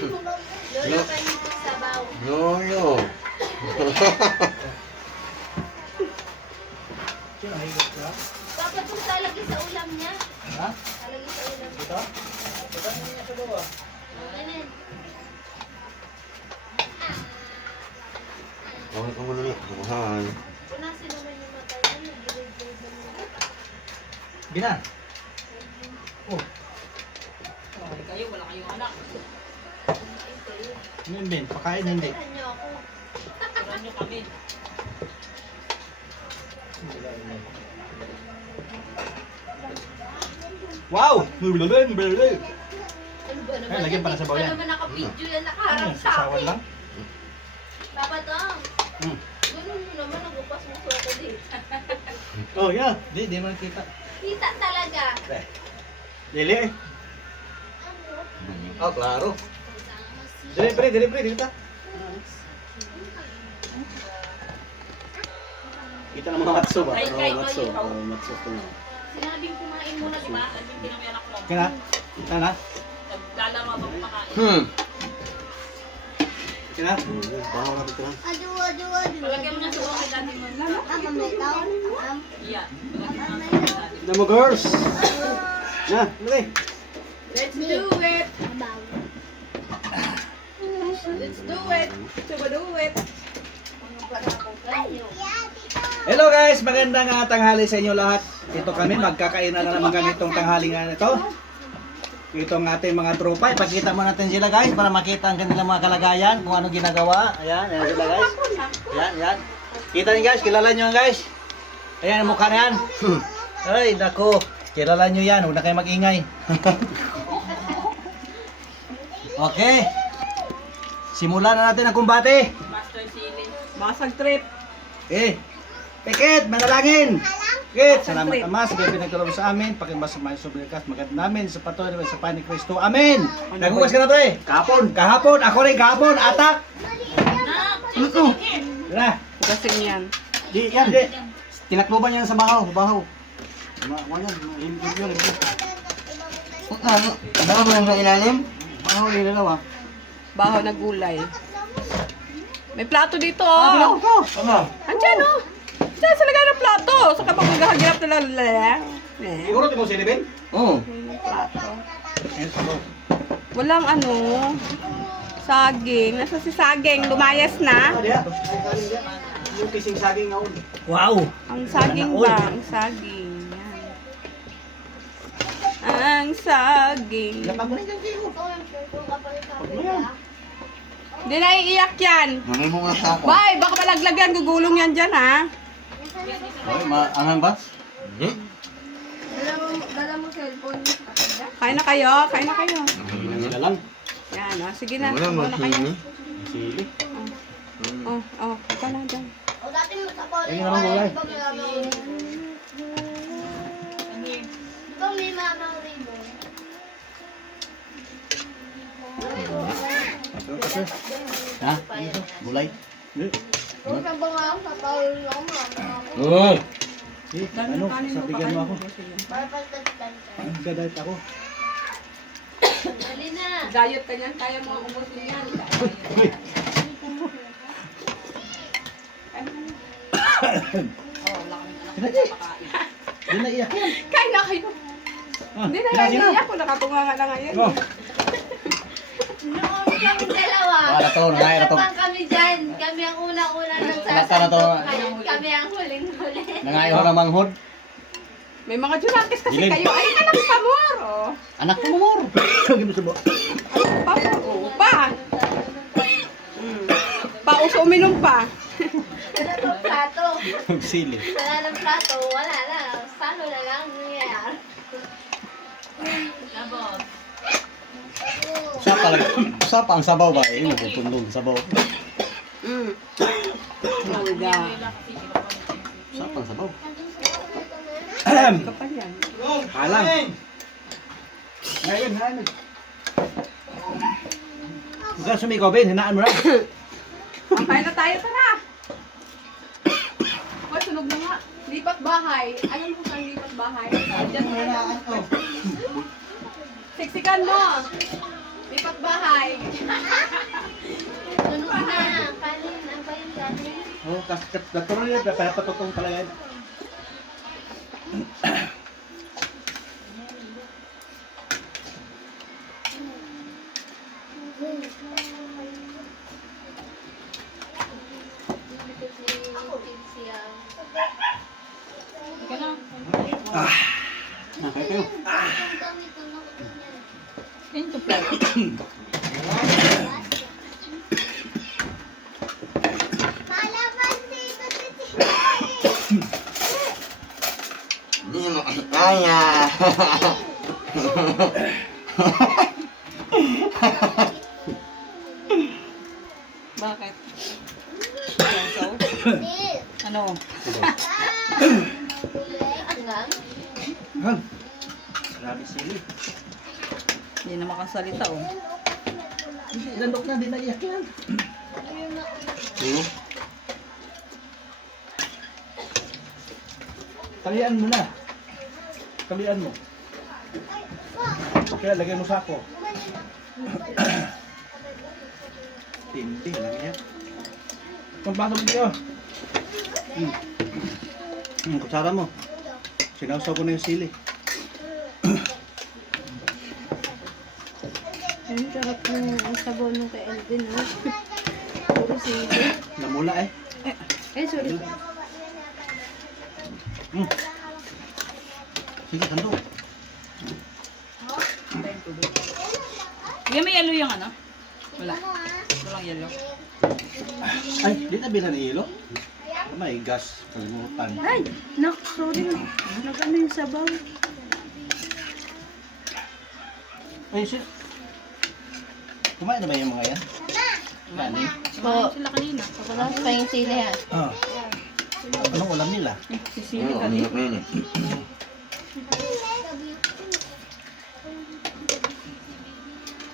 Lolo kayo sa sabaw. Lolo. Papa, itong talagay sa ulam niya. Ha? Talagay sa ulam. Ito? Ito niya sa bawa. Ganun. Bakit ka muna na? Mahal. Punasin naman yung mata niya. Nag-grade naman. Binan. Oh. Kayo, wala kayong anak. Ben, pakain hindi. Tirahan niyo ako. Turan nyo kami. Wow! Bululun, bululun. Ano ba naman? Ay, lagyan pa ng sabaw yan. Ano naman naka-video yan nakaharap sa Sasawan akin. lang. Papa Tom. Hmm. Ganun mo naman. Nagupas mo sa ako din. Oh, yeah. Di mo nakita. Kita talaga. Dili. Oh, klaro. Dili, dili ta. Kita ng mga matso ba? Ay, kay, Matso. kayo. Matso to. Sinabing kumain muna, di ba? At hindi naman anak mo. Kina? Tana? Naglalaro abang kumakain. Kina? Bahaw natin ka lang. Palagyan mo na sa okay dati mo. Yeah. Palagyan mo na sa dati. Tignan mo, girls. Na, dali. Let's do it! Let's do it! Suba do it! Hello guys, magandang tanghali sa inyo lahat. Ito kami, magkakainan na naman kami itong tanghaling ito. Itong ating mga tropa, ipakita mo natin sila guys para makita ang kanilang mga kalagayan, kung ano ginagawa. Ayan, ayan sila guys. Ayan, ayan. Kita niyo guys, kilala niyo yan guys. Ayan, ang mukha na yan. Ay, nako. Kilala niyo yan, huwag na kayo mag-ingay. Okay. Simulan na natin ang kumbate. Master Silin. Masag trip. Pikit, manalangin. Pikit, salamat Ama sa pinagtulong sa amin. Pakibasa sa mga sublikas, maganda namin sa patuloy sa Panginoon Kristo. Amen. Nagugas ka na to Kahapon, ako rin kahapon, atak. Na. Kasing yan. Di, yan. Tinakloban yan sa bahaw, Wanyan, limpyo yun. Bahaw mo lang sa ilalim? Bahaw yung dalawa. Bahaw na gulay. May plato dito oh. Ano? Andiyan oh. Diyan sa lagay ng plato. So kapag maghahagilap na lang. Siguro di mo silipin? Oo. May plato. Walang ano. Saging. Nasa si saging. Lumayas na. Yung kising saging ngaon. Wow! Ang saging ba? Ang saging. Yan. Ang saging. Lapag mo na dyan, Kiko. Hindi na iiyak yan. Ano mo nga sa ako? Bye! Baka malaglag yan. Gugulong yan dyan ha. Ay, angang ba? Dala mo cellphone. Kain na kayo. Kain na kayo. Sila lang. Yan oh. Sige na. Wala, Kuha na kayo. Sili. Ikaw na dyan. O dati mo sa pole. Ayun naman gulay. Ito may mamang ribo. Kasi. Ha? Gulay? Kung sa bangang sa pole lang mama. Oo. Ano? Sabigan mo ako. Para pagtagtan ka. Nagka-diet ako. Dali na. Diet ka yan. Kaya mo umusin yan. Hindi na iyak yan. Kain na kayo. Hindi na yan. Ako nakatunga nga na ngayon. Oh. Noong kami dalawa. Wala to, nangyay na to. Kapag kami dyan. Kami ang unang-una Basta na to. nagsasandok. Kami ang huling-huli. Nangayo ng manghod. May mga junakis kasi Dilim. kayo. Ay, anak pa more. Oh. Anak ko mo. Gino sa bo. Pa. Oh, pa. Pauso uminom pa. Wala ng plato. Sili. Wala ng plato. Wala na. Salo na lang nangyayari. Labot. Sapa ang sabaw ba? Eh, nagpupundong sabaw. Mangga. Sapa ang sabaw. Kapal yan. Halang. Ngayon, ngayon. Huwag kang sumikaw, Ben. Hinaan mo na. Kain na tayo, tara. Hoy, sunog na nga. Lipat bahay. Alam ko saan lipat bahay. Diyan tayo. Siksikan mo. Lipat bahay. Natural yan, pero patutong pala yan. Ika lang. Nakay kayo. Into play. Hindi mo kasi kaya. Bakit? So? Ano? Han. Grabe sili. Hindi na makasalita oh. Landok na, di naiyak yan. Hmm? Kalian mo na. Kalian mo. Kaya lagay mo sa ako. Tindi lang yan. Kumpano mo diyo. Kutsara mo. Sinawsaw ko na yung sili. Ang sarap ng sabaw nung kay Alvin, no? Puro sili. Namula eh. Sorry. Sige, kando. Bigyan mo yellow yung ano? Wala. Walang yellow. Ay, di na bilan ni Ilo? May gas. Kalimutan. Ay! Nak, sorry. Nag-ano yung sabaw? Ay, shit. Kumain na ba yung mga yan? Kumain. Po. Sila kanina. Pagkatapos pa yung sili, ha? Ah. Anong ulam nila? Sisili Ano, ka din. umiyak na yun eh.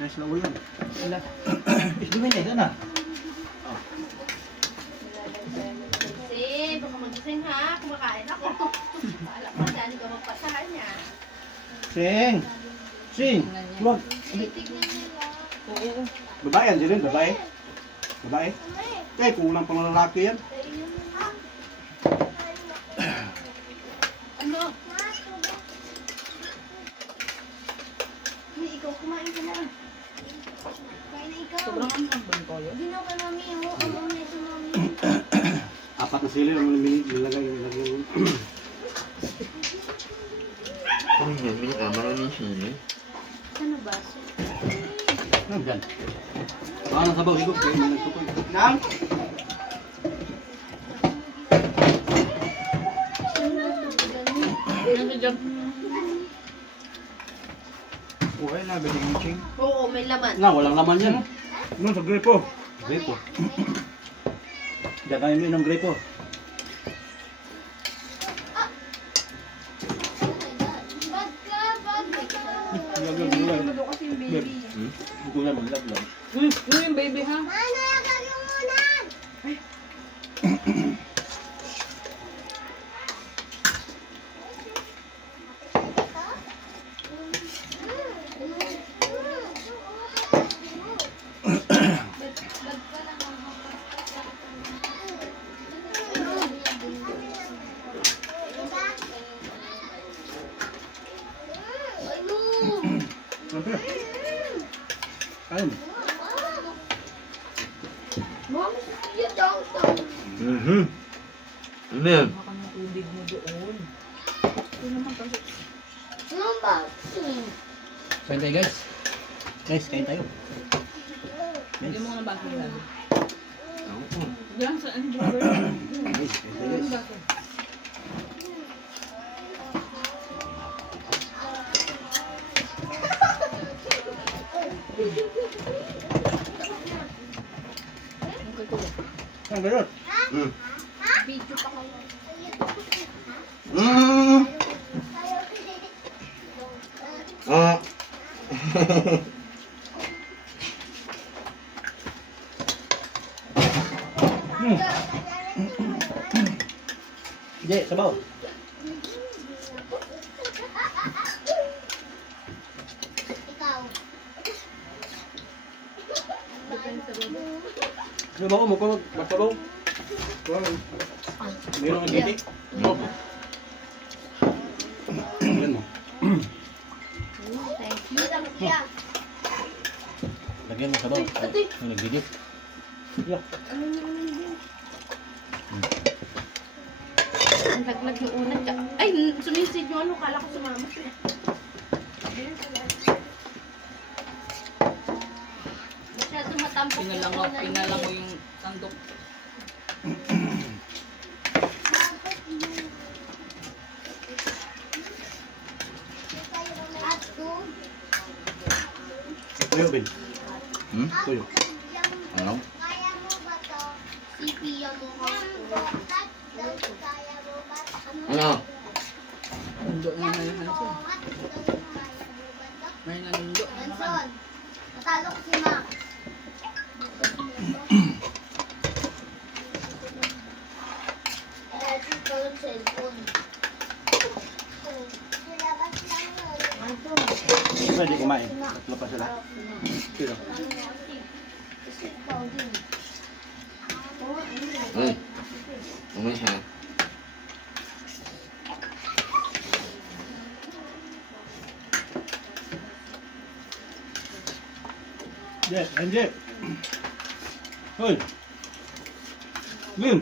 Kaya sila ulam. Wala. Isdumin na, ito na. Kasi, baka magising ha. Kumakain ako. Alam mo, dali ka magpasahan niya. Sing! Sing! Huwag! Titignan nila. Babae yan, Jiren, babae. Babae. Eh, kulang pang lalaki yan. Ano? Ay, ikaw, kumain ka na. Kain na ikaw. Sobrang ang bang ko yun. Ginaw ka mami. Ang na ito mami. Apat na sila naman nilagay. Ano yun? Binakama na yung sili. Ano ba? Ano dyan? Baka nang sabaw, higop. Kaya man nagtukoy. Nang! Ano dyan? Okay na, galing yung ching. Oo, may laman. Na, walang laman yan. Ano, sa grepo. Grepo. Diyan kayo minum grepo. Laglag. Ano kasi yung baby? Ito na, maglaglag. Ano yung baby ha? Siyempre. Kain. Mom, you don't know. Ano yan? Baka ng tubig mo doon. Ano ba? Kain tayo, guys. Guys, kain tayo. Hindi mo na bakit sabi. Oo. Diyan sa ano ba? Guys, kain tayo, guys. Bakit? Ang gano'n. Video pa kayo. Ah. Hindi, sabaw. Ikaw. Sabaw mo, magsabaw. Meron ang bitik. Opo. Tingnan mo. Thank you. Lang siya. Lagyan mo sa bawah. Yung nag-video. Yeah. Ang laglag yung una. Ay, sumisid yung ano. Kala ko sumama siya. Masyado matampok Pinalango yung sandok. Tuyo, Ben. Hmm? Tuyo. Ano? CP yung mukha ko. Ano? Nundo na yung Hanson. May nanundo. Hanson, natalo ko si Mac. Ito yung cellphone. Pwede kumain. Tatlo pa sila. Sino? Uy. Umalis ha. Jet, Anjet. Hoy. Lim.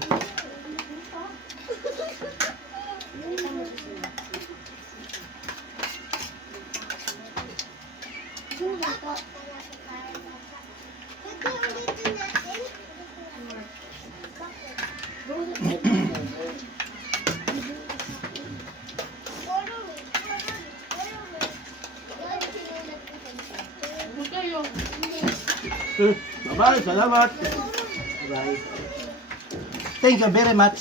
Bye-bye. Salamat. Bye. Thank you very much.